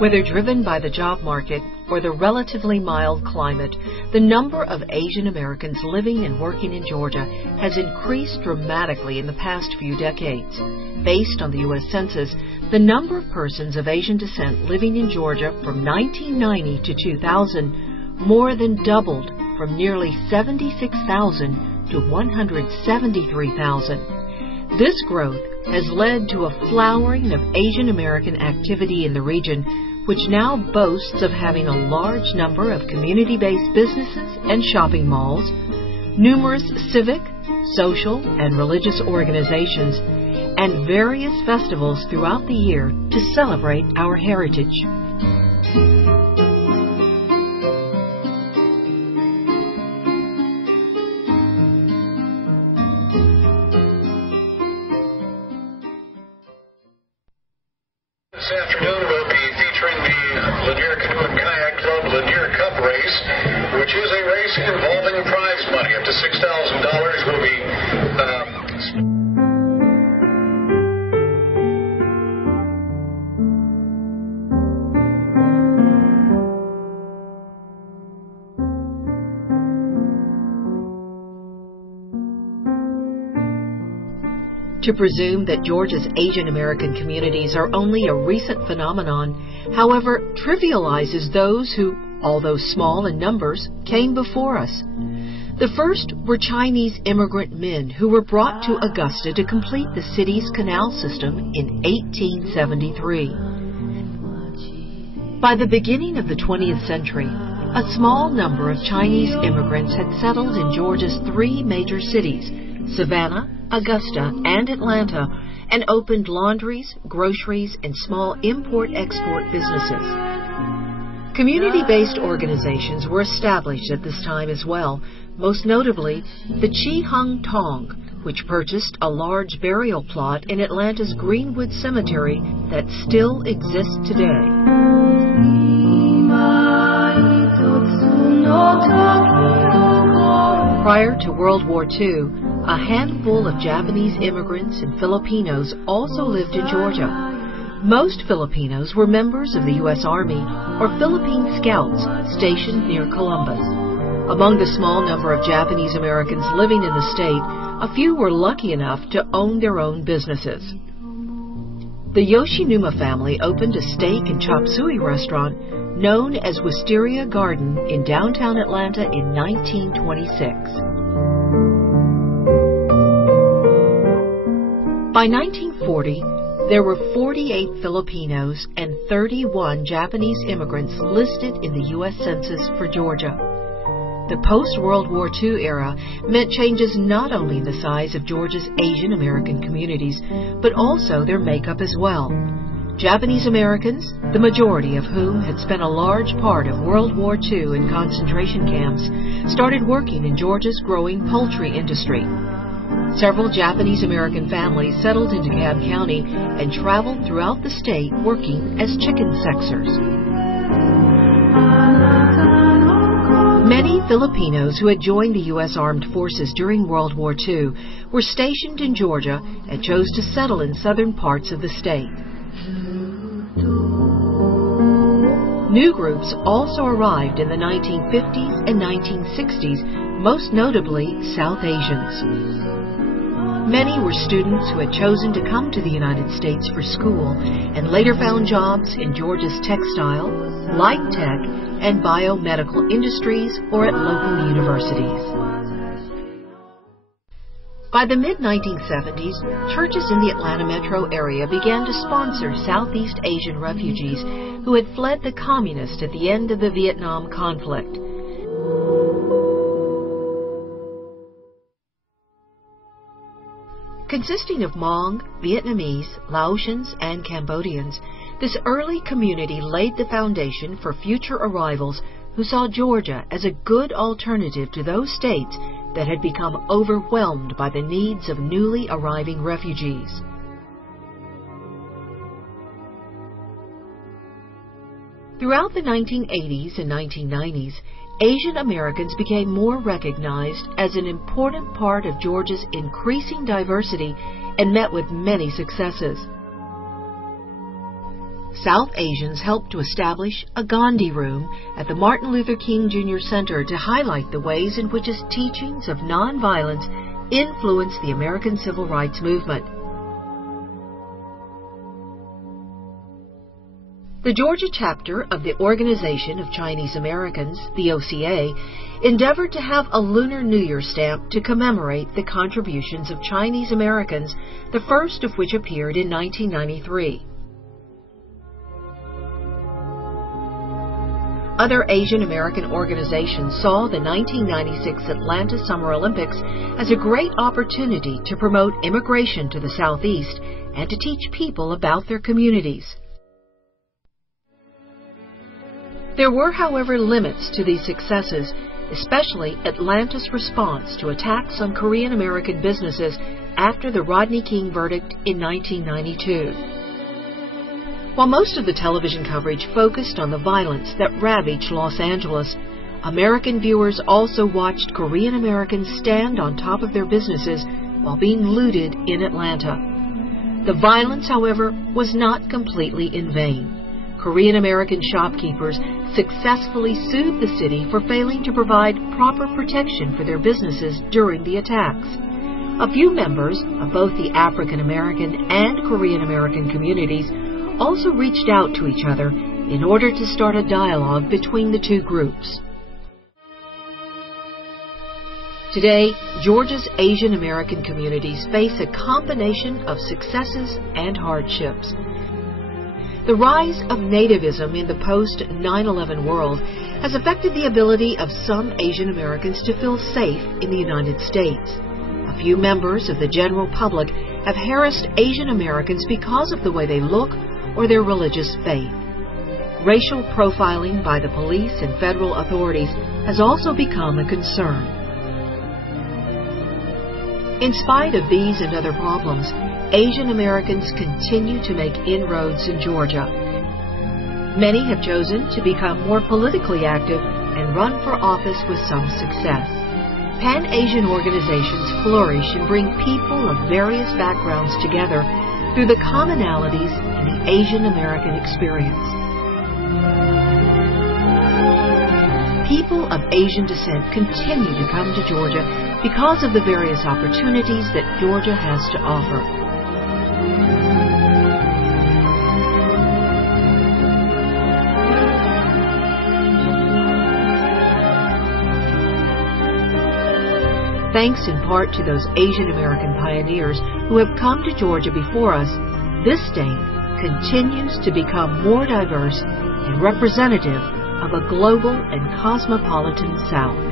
Whether driven by the job market or the relatively mild climate, the number of Asian Americans living and working in Georgia has increased dramatically in the past few decades. Based on the U.S. Census, the number of persons of Asian descent living in Georgia from 1990 to 2000 more than doubled from nearly 76,000 to 173,000. This growth has led to a flowering of Asian American activity in the region, which now boasts of having a large number of community-based businesses and shopping malls, numerous civic, social, and religious organizations, and various festivals throughout the year to celebrate our heritage. This afternoon we'll be featuring the Lanier Canoe and Kayak Club Lanier Cup Race, which is a race involving prize money up to $6,000. Will be To presume that Georgia's Asian American communities are only a recent phenomenon, however, trivializes those who, although small in numbers, came before us. The first were Chinese immigrant men who were brought to Augusta to complete the city's canal system in 1873. By the beginning of the 20th century, a small number of Chinese immigrants had settled in Georgia's three major cities, Savannah, Augusta, and Atlanta, and opened laundries, groceries, and small import-export businesses. Community-based organizations were established at this time as well, most notably the Chi Hung Tong, which purchased a large burial plot in Atlanta's Greenwood Cemetery that still exists today. Prior to World War II, a handful of Japanese immigrants and Filipinos also lived in Georgia. Most Filipinos were members of the U.S. Army or Philippine Scouts stationed near Columbus. Among the small number of Japanese Americans living in the state, a few were lucky enough to own their own businesses. The Yoshinuma family opened a steak and chop suey restaurant known as Wisteria Garden in downtown Atlanta in 1926. By 1940, there were 48 Filipinos and 31 Japanese immigrants listed in the U.S. Census for Georgia. The post-World War II era meant changes not only in the size of Georgia's Asian American communities, but also their makeup as well. Japanese Americans, the majority of whom had spent a large part of World War II in concentration camps, started working in Georgia's growing poultry industry. Several Japanese American families settled into Cobb County and traveled throughout the state working as chicken sexers. Many Filipinos who had joined the U.S. Armed Forces during World War II were stationed in Georgia and chose to settle in southern parts of the state. New groups also arrived in the 1950s and 1960s, most notably South Asians. Many were students who had chosen to come to the United States for school and later found jobs in Georgia's textile, light tech, and biomedical industries or at local universities. By the mid-1970s, churches in the Atlanta metro area began to sponsor Southeast Asian refugees who had fled the communists at the end of the Vietnam conflict. Consisting of Hmong, Vietnamese, Laotians, and Cambodians, this early community laid the foundation for future arrivals who saw Georgia as a good alternative to those states that had become overwhelmed by the needs of newly arriving refugees. Throughout the 1980s and 1990s, Asian Americans became more recognized as an important part of Georgia's increasing diversity and met with many successes. South Asians helped to establish a Gandhi Room at the Martin Luther King Jr. Center to highlight the ways in which his teachings of nonviolence influenced the American Civil Rights Movement. The Georgia chapter of the Organization of Chinese Americans, the OCA, endeavored to have a Lunar New Year stamp to commemorate the contributions of Chinese Americans, the first of which appeared in 1993. Other Asian American organizations saw the 1996 Atlanta Summer Olympics as a great opportunity to promote immigration to the Southeast and to teach people about their communities. There were, however, limits to these successes, especially Atlanta's response to attacks on Korean American businesses after the Rodney King verdict in 1992. While most of the television coverage focused on the violence that ravaged Los Angeles, American viewers also watched Korean Americans stand on top of their businesses while being looted in Atlanta. The violence, however, was not completely in vain. Korean American shopkeepers successfully sued the city for failing to provide proper protection for their businesses during the attacks. A few members of both the African American and Korean American communities also reached out to each other in order to start a dialogue between the two groups. Today, Georgia's Asian American communities face a combination of successes and hardships. The rise of nativism in the post-9/11 world has affected the ability of some Asian Americans to feel safe in the United States. A few members of the general public have harassed Asian Americans because of the way they look or their religious faith. Racial profiling by the police and federal authorities has also become a concern. In spite of these and other problems, Asian Americans continue to make inroads in Georgia. Many have chosen to become more politically active and run for office with some success. Pan-Asian organizations flourish and bring people of various backgrounds together through the commonalities in the Asian American experience. People of Asian descent continue to come to Georgia because of the various opportunities that Georgia has to offer. Thanks in part to those Asian American pioneers who have come to Georgia before us, this state continues to become more diverse and representative of a global and cosmopolitan South.